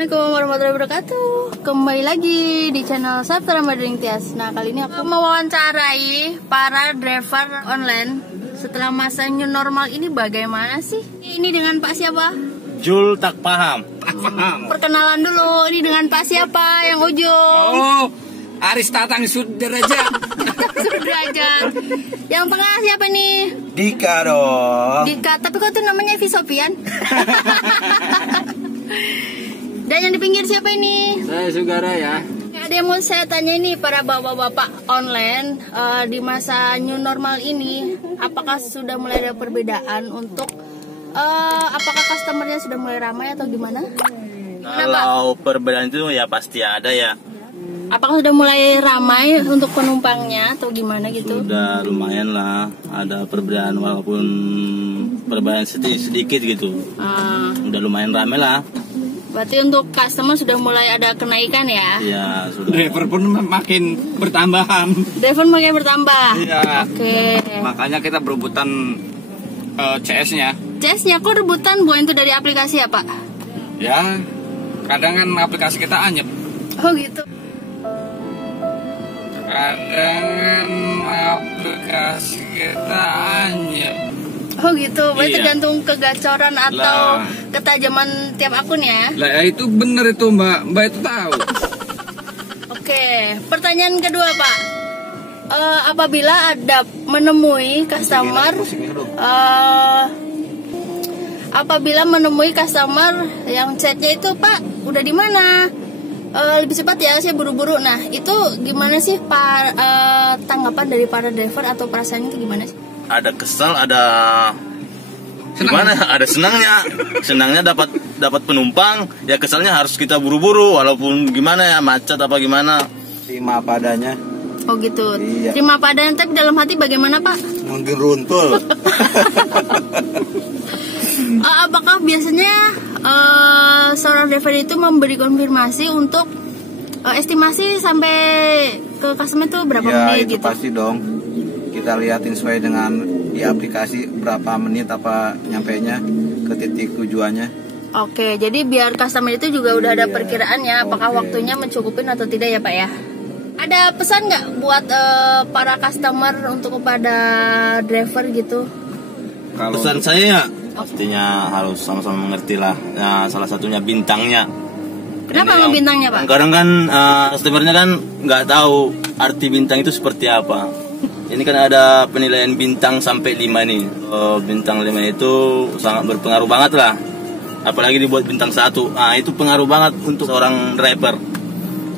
Assalamualaikum warahmatullahi wabarakatuh. Kembali lagi di channel Sabtu Ramadan Tias. Nah, kali ini aku mewawancarai para driver online setelah masa new normal ini bagaimana sih? Ini dengan Pak siapa? Jul tak paham. Perkenalan dulu, ini dengan Pak siapa yang ujung? Oh, Aris Tatang Sudrajat. Sudrajat. Yang tengah siapa nih? Dika dong. Dika, tapi kok tuh namanya Evi Sofian? Dan yang di pinggir siapa ini? Saya Sugara ya. Ada yang mau saya tanya ini para bapak-bapak online di masa new normal ini, apakah sudah mulai ada perbedaan untuk apakah customernya sudah mulai ramai atau gimana? Kalau perbedaan itu ya pasti ada ya. Apakah sudah mulai ramai untuk penumpangnya atau gimana gitu? Sudah lumayan lah, ada perbedaan walaupun perbedaan sedikit gitu. Udah lumayan ramai lah. Berarti untuk customer sudah mulai ada kenaikan ya? Iya, sudah. Driver pun makin bertambahan. Driver makin bertambah? Iya. Oke. Makanya kita berebutan CS-nya. CS-nya kok rebutan bukan itu dari aplikasi ya Pak? Ya, kadang kan aplikasi kita anyep. Oh gitu. Kadang kan aplikasi kita anyep. Oh gitu, berarti Iya. tergantung kegacoran atau Lah. ketajaman tiap akun ya? Lah itu bener itu Mbak itu tahu. Oke, pertanyaan kedua Pak. Apabila ada menemui customer, yang chatnya itu Pak, udah di mana? Lebih cepat ya, saya buru-buru. Nah, itu gimana sih Pak tanggapan dari para driver atau perasaannya itu gimana sih? Ada kesal, ada gimana? Ada senangnya. Senangnya dapat penumpang, ya kesalnya harus kita buru-buru walaupun gimana ya, macet apa gimana. Terima apa adanya. Oh gitu. Iya. Terima apa adanya, tapi dalam hati bagaimana Pak? Menggeruntul. Apakah biasanya seorang driver itu memberi konfirmasi untuk estimasi sampai ke customer itu berapa Ya menit itu gitu? pasti dong. Kita liatin sesuai dengan di aplikasi berapa menit apa nyampainya ke titik tujuannya. Oke, jadi biar customer itu juga udah ada Iya. perkiraan ya, apakah Oke. waktunya mencukupin atau tidak ya Pak ya? Ada pesan nggak buat para customer untuk kepada driver gitu? Kalau Pesan saya ya, pastinya harus sama-sama mengerti lah. Nah, salah satunya bintangnya. Kenapa Ini sama yang- bintangnya Pak? Kadang kan customernya kan nggak tahu arti bintang itu seperti apa. Ini kan ada penilaian bintang sampai 5 nih. Bintang 5 itu sangat berpengaruh banget lah. Apalagi dibuat bintang 1. Nah, itu pengaruh banget untuk seorang driver.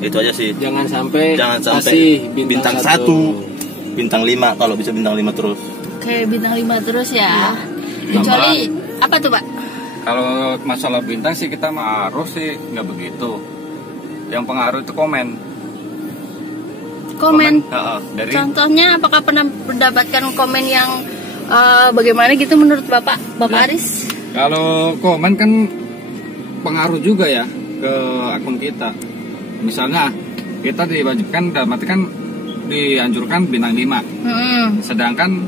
Itu aja sih. Jangan sampai Kasih kasih bintang 1, bintang 5 kalau bisa bintang 5 terus. Oke, bintang 5 terus ya. Kecuali apa tuh Pak? Kalau masalah bintang sih kita harus sih nggak begitu. Yang pengaruh itu komen. Komen. Dari Contohnya apakah pernah mendapatkan komen yang bagaimana gitu menurut Bapak Aris? kalau komen kan pengaruh juga ya ke akun kita. Misalnya kita diwajibkan, dalam arti kan dianjurkan bintang 5. Sedangkan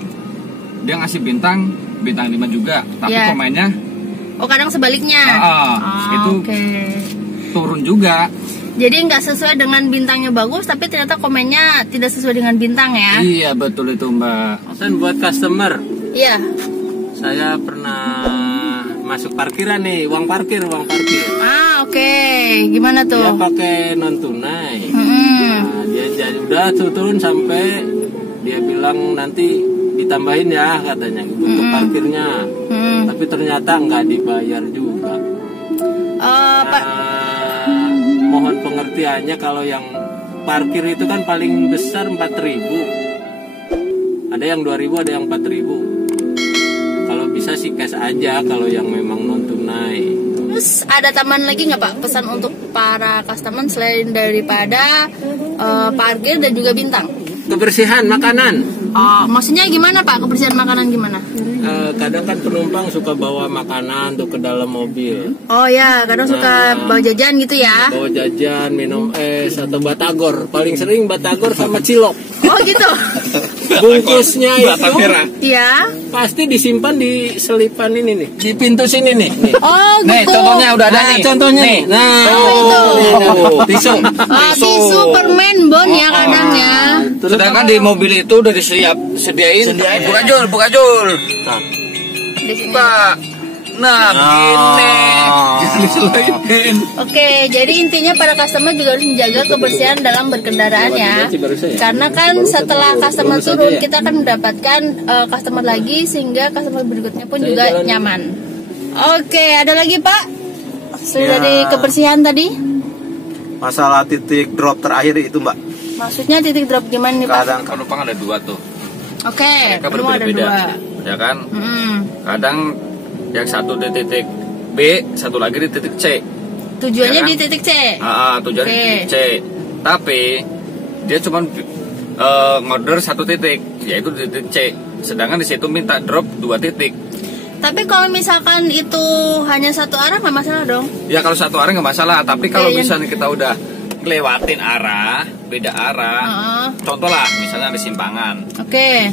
dia ngasih bintang 5 juga, tapi Iya. komennya Oh, kadang sebaliknya. itu Oke. turun juga. Jadi nggak sesuai dengan bintangnya bagus, tapi ternyata komennya tidak sesuai dengan bintang ya? Iya betul itu Mbak. pesan buat customer. Iya. Saya pernah masuk parkiran nih, uang parkir. Oke. Gimana tuh? Dia pakai non tunai. Mm-mm. Nah, dia jadi udah turun sampai dia bilang nanti ditambahin ya katanya untuk parkirnya. Tapi ternyata nggak dibayar juga. Pak. Mohon pengertiannya kalau yang parkir itu kan paling besar 4.000. Ada yang 2.000, ada yang 4.000. Kalau bisa sih cash aja kalau yang memang non tunai. Terus ada tambahan lagi nggak Pak pesan untuk para customer selain daripada parkir dan juga bintang? Kebersihan makanan. Maksudnya gimana Pak? Kebersihan makanan gimana? Kadang kan penumpang suka bawa makanan tuh ke dalam mobil. Oh ya, kadang suka bawa jajan gitu ya? Bawa jajan, minum es atau batagor. Paling sering batagor sama cilok. Oh gitu. bungkusnya Bata itu merah. Iya. pasti disimpan di selipan ini nih, di pintu sini nih. Oh gitu. Nih contohnya udah ada Nah, nih. contohnya nih. Nah, Tisu. Tisu, permen, bon ya kadang ya. Sedangkan di mobil itu udah disediain. Buka jul. Di sini. Pak. Nah, begini. Jangan diselain. Oke, jadi intinya para customer juga harus menjaga kebersihan dalam berkendaraan ya. Karena kan setelah customer turun, kita akan mendapatkan customer lagi sehingga customer berikutnya pun juga nyaman. Oke, ada lagi Pak? Sudah Ya. dari kebersihan tadi? Masalah titik drop terakhir itu Mbak. Maksudnya titik drop gimana nih Pak? Kadang Penumpang ada 2 tuh. Oke, Mereka semua ada berbeda-beda. 2. Ya kan? Kadang yang satu di titik B, satu lagi di titik C. Tujuannya Ya kan? di titik C. Tujuannya di Oke. titik C. Tapi dia cuma ngorder satu titik, yaitu di titik C. Sedangkan di situ minta drop 2 titik. Tapi kalau misalkan itu hanya satu arah nggak masalah dong? Ya kalau satu arah nggak masalah, tapi kalau Iya, misalnya kita udah ngelewatin arah, beda arah. Contoh lah, misalnya ada simpangan. Oke.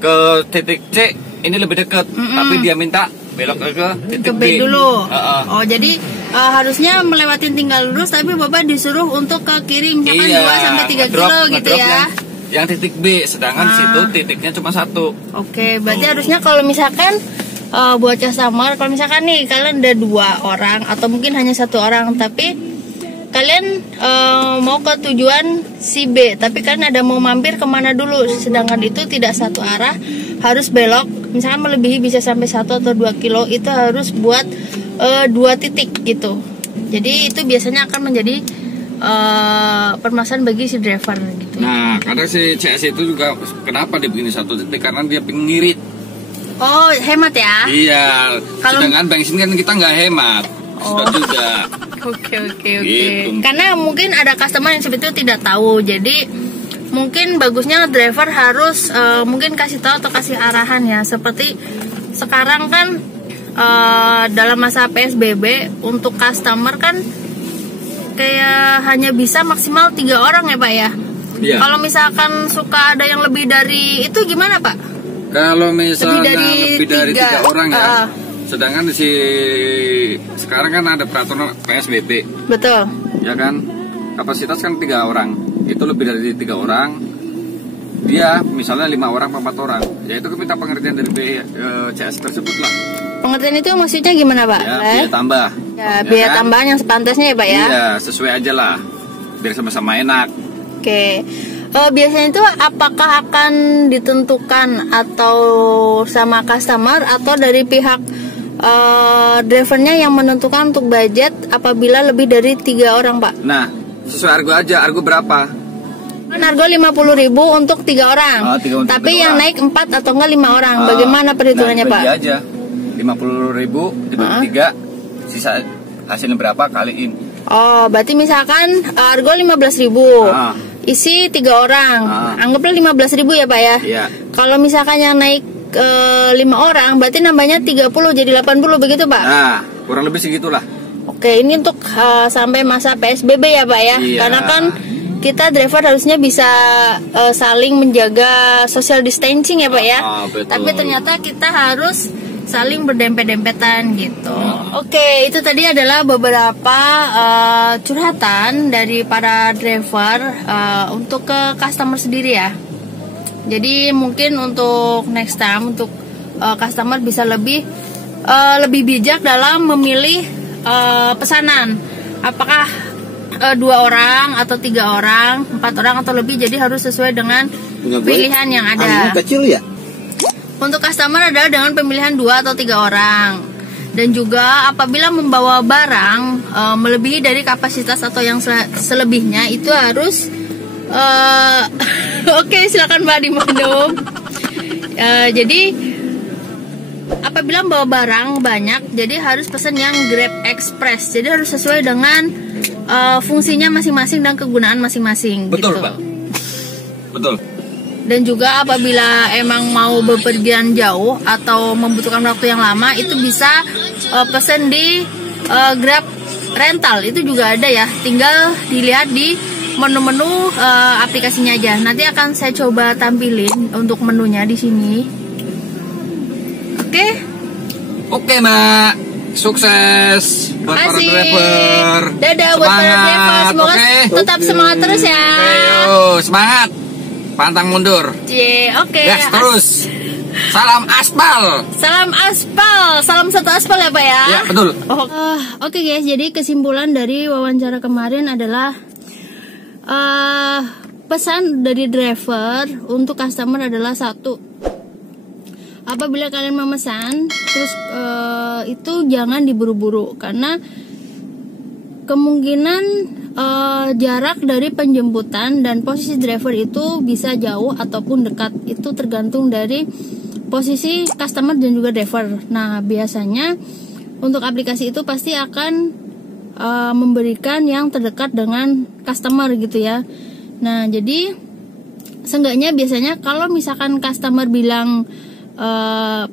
Ke titik C ini lebih dekat, tapi dia minta belok ke Ke titik B dulu. Heeh. Oh, jadi harusnya melewatin tinggal lurus tapi Bapak disuruh untuk ke kiri misalkan 2 sampai 3 kilo gitu ya. Yang titik B, sedangkan situ titiknya cuma 1. Oke, berarti harusnya kalau misalkan buat customer, kalau misalkan nih kalian ada 2 orang atau mungkin hanya 1 orang tapi kalian mau ke tujuan si B, tapi kalian ada mau mampir kemana dulu, sedangkan itu tidak satu arah, harus belok, misalkan melebihi bisa sampai 1 atau 2 kilo, itu harus buat 2 titik gitu. Jadi itu biasanya akan menjadi permasalahan bagi si driver gitu. Nah, kadang si CS itu juga kenapa dibikin 1 titik, karena dia pengirit. Oh, hemat ya? Iya, Kalau- sedangkan bensin kan kita nggak hemat. Sudah juga. Oke. Gitu. Karena mungkin ada customer yang sebetulnya tidak tahu, jadi mungkin bagusnya driver harus mungkin kasih tahu atau kasih arahan ya. Seperti sekarang kan dalam masa PSBB untuk customer kan kayak hanya bisa maksimal 3 orang ya Pak ya. Iya. Kalau misalkan suka ada yang lebih dari itu gimana Pak? Kalau misalnya Lebih dari 3 tiga. orang ya. Sedangkan sekarang kan ada peraturan PSBB, Betul. ya kan? Kapasitas kan 3 orang. Itu lebih dari 3 orang. Dia misalnya 5 orang, 4 orang. Ya itu minta pengertian dari CS tersebut lah. Pengertian itu maksudnya gimana Pak? Ya, biaya tambah. Ya, biaya kan? tambahan yang sepantasnya ya Pak ya. Iya, sesuai aja lah. Biar sama-sama enak. Oke. Biasanya itu apakah akan ditentukan atau sama customer atau dari pihak drivernya yang menentukan untuk budget apabila lebih dari 3 orang Pak? Nah, sesuai argo aja. Argo berapa? Kan harga 50.000 untuk 3 orang. Oh, 3 untuk Tapi 3 yang orang. naik 4 atau enggak 5 orang. Bagaimana perhitungannya Pak? Nah, aja. 50.000 dibagi 3, sisa hasilnya berapa kaliin. Oh, berarti misalkan harga 15.000. Isi 3 orang. Anggaplah 15.000 ya Pak ya. Iya. Kalau misalkan yang naik 5 orang berarti nambahnya 30 jadi 80 begitu Pak? Nah, kurang lebih segitulah. Oke, ini untuk sampai masa PSBB ya Pak ya. Iya. Karena kan kita driver harusnya bisa saling menjaga social distancing ya Pak ya. Betul. Tapi ternyata kita harus saling berdempet-dempetan gitu. Oke, itu tadi adalah beberapa curhatan dari para driver untuk ke customer sendiri ya. Jadi mungkin untuk next time untuk customer bisa lebih bijak dalam memilih pesanan. Apakah 2 orang atau 3 orang, 4 orang atau lebih, jadi harus sesuai dengan pilihan yang ada. kecil ya. Untuk customer adalah dengan pemilihan 2 atau 3 orang. Dan juga apabila membawa barang melebihi dari kapasitas atau yang selebihnya itu harus Oke, silakan Mbak diminum. Jadi apabila membawa barang banyak, jadi harus pesan yang Grab Express. Jadi harus sesuai dengan fungsinya masing-masing dan kegunaan masing-masing. Betul, gitu. Pak. Betul. Dan juga apabila emang mau bepergian jauh atau membutuhkan waktu yang lama, itu bisa pesan di Grab Rental. Itu juga ada ya. Tinggal dilihat di menu-menu aplikasinya aja. Nanti akan saya coba tampilin untuk menunya di sini. Oke? Oke, Mbak. Sukses buat para Makasih. driver. Dadah buat para driver. Semoga tetap semangat terus ya. Ayo, semangat. Pantang mundur. Oke. Yes, terus. Salam aspal. Salam aspal. Salam satu aspal ya, Pak ya? Ya, betul. Oke guys, jadi kesimpulan dari wawancara kemarin adalah pesan dari driver untuk customer adalah satu. Apabila kalian memesan, terus itu jangan diburu-buru karena kemungkinan jarak dari penjemputan dan posisi driver itu bisa jauh ataupun dekat. Itu tergantung dari posisi customer dan juga driver. Nah, biasanya untuk aplikasi itu pasti akan memberikan yang terdekat dengan customer gitu ya. Nah, jadi seenggaknya biasanya kalau misalkan customer bilang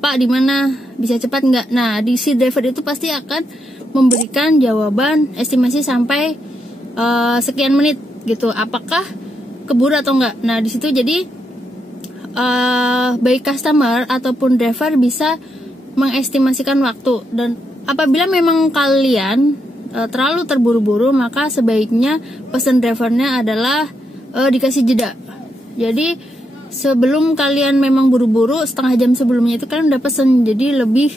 Pak di mana, bisa cepat nggak? Nah, di si driver itu pasti akan memberikan jawaban estimasi sampai sekian menit gitu. Apakah keburu atau enggak? Nah, di situ jadi baik customer ataupun driver bisa mengestimasikan waktu. Dan apabila memang kalian terlalu terburu-buru, maka sebaiknya pesan drivernya adalah dikasih jeda. Jadi sebelum kalian memang buru-buru, setengah jam sebelumnya itu kalian udah pesen, jadi lebih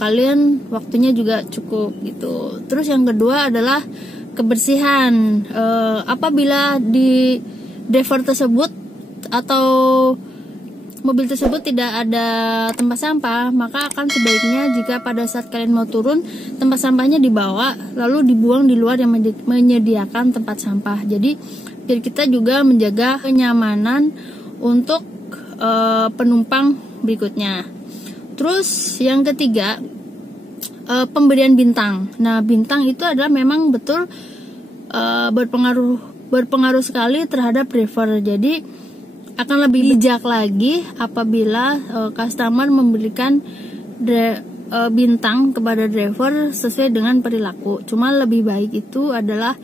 kalian waktunya juga cukup gitu. Terus yang kedua adalah kebersihan. Apabila di driver tersebut atau mobil tersebut tidak ada tempat sampah, maka akan sebaiknya jika pada saat kalian mau turun, tempat sampahnya dibawa lalu dibuang di luar yang menyediakan tempat sampah. Jadi biar kita juga menjaga kenyamanan untuk penumpang berikutnya. Terus yang ketiga, pemberian bintang. Nah, bintang itu adalah memang betul berpengaruh sekali terhadap driver. Jadi akan lebih bijak lagi apabila customer memberikan bintang kepada driver sesuai dengan perilaku. Cuma lebih baik itu adalah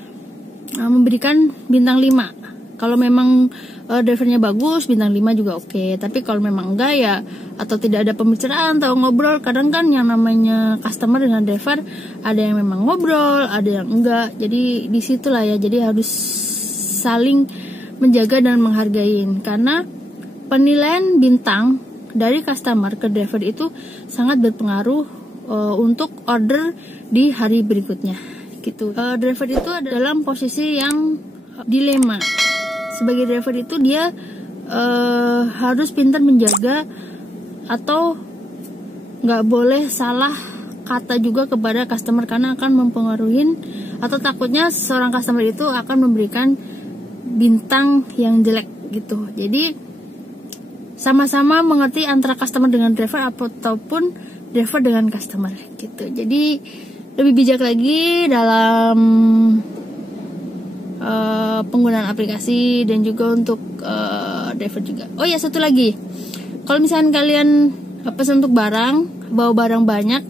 memberikan bintang 5. Kalau memang drivernya bagus, bintang 5 juga oke. Tapi kalau memang enggak ya, atau tidak ada pembicaraan atau ngobrol, kadang kan yang namanya customer dengan driver ada yang memang ngobrol, ada yang enggak. Jadi disitulah ya, jadi harus saling menjaga dan menghargai, karena penilaian bintang dari customer ke driver itu sangat berpengaruh untuk order di hari berikutnya gitu. Driver itu ada dalam posisi yang dilema. Sebagai driver itu dia harus pintar menjaga atau nggak boleh salah kata juga kepada customer, karena akan mempengaruhi atau takutnya seorang customer itu akan memberikan bintang yang jelek gitu. Jadi sama-sama mengerti antara customer dengan driver ataupun driver dengan customer gitu. Jadi lebih bijak lagi dalam penggunaan aplikasi dan juga untuk driver juga. Oh ya, satu lagi, kalau misalnya kalian pesan untuk barang, bawa barang banyak,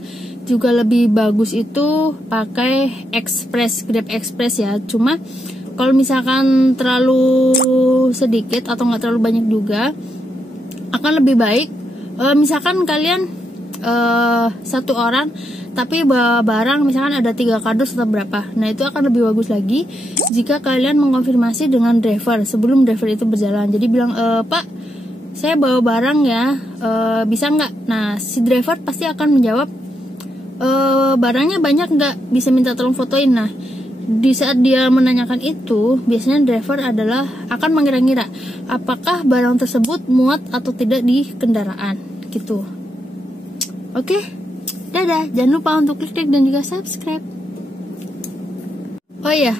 juga lebih bagus itu pakai Express, Grab Express ya. Cuma kalau misalkan terlalu sedikit atau nggak terlalu banyak juga, akan lebih baik misalkan kalian satu orang tapi bawa barang misalkan ada 3 kardus atau berapa. Nah, itu akan lebih bagus lagi jika kalian mengonfirmasi dengan driver sebelum driver itu berjalan. Jadi bilang, Pak, saya bawa barang ya, bisa nggak? Nah, si driver pasti akan menjawab, barangnya banyak nggak, bisa minta tolong fotoin. Nah, di saat dia menanyakan itu, biasanya driver adalah akan mengira-ngira apakah barang tersebut muat atau tidak di kendaraan gitu. Oke, dadah, jangan lupa untuk klik dan juga subscribe. Oh iya,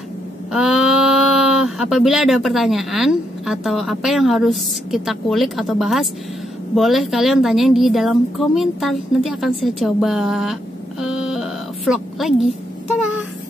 apabila ada pertanyaan atau apa yang harus kita kulik atau bahas, boleh kalian tanyain di dalam komentar. Nanti akan saya coba vlog lagi. Dadah.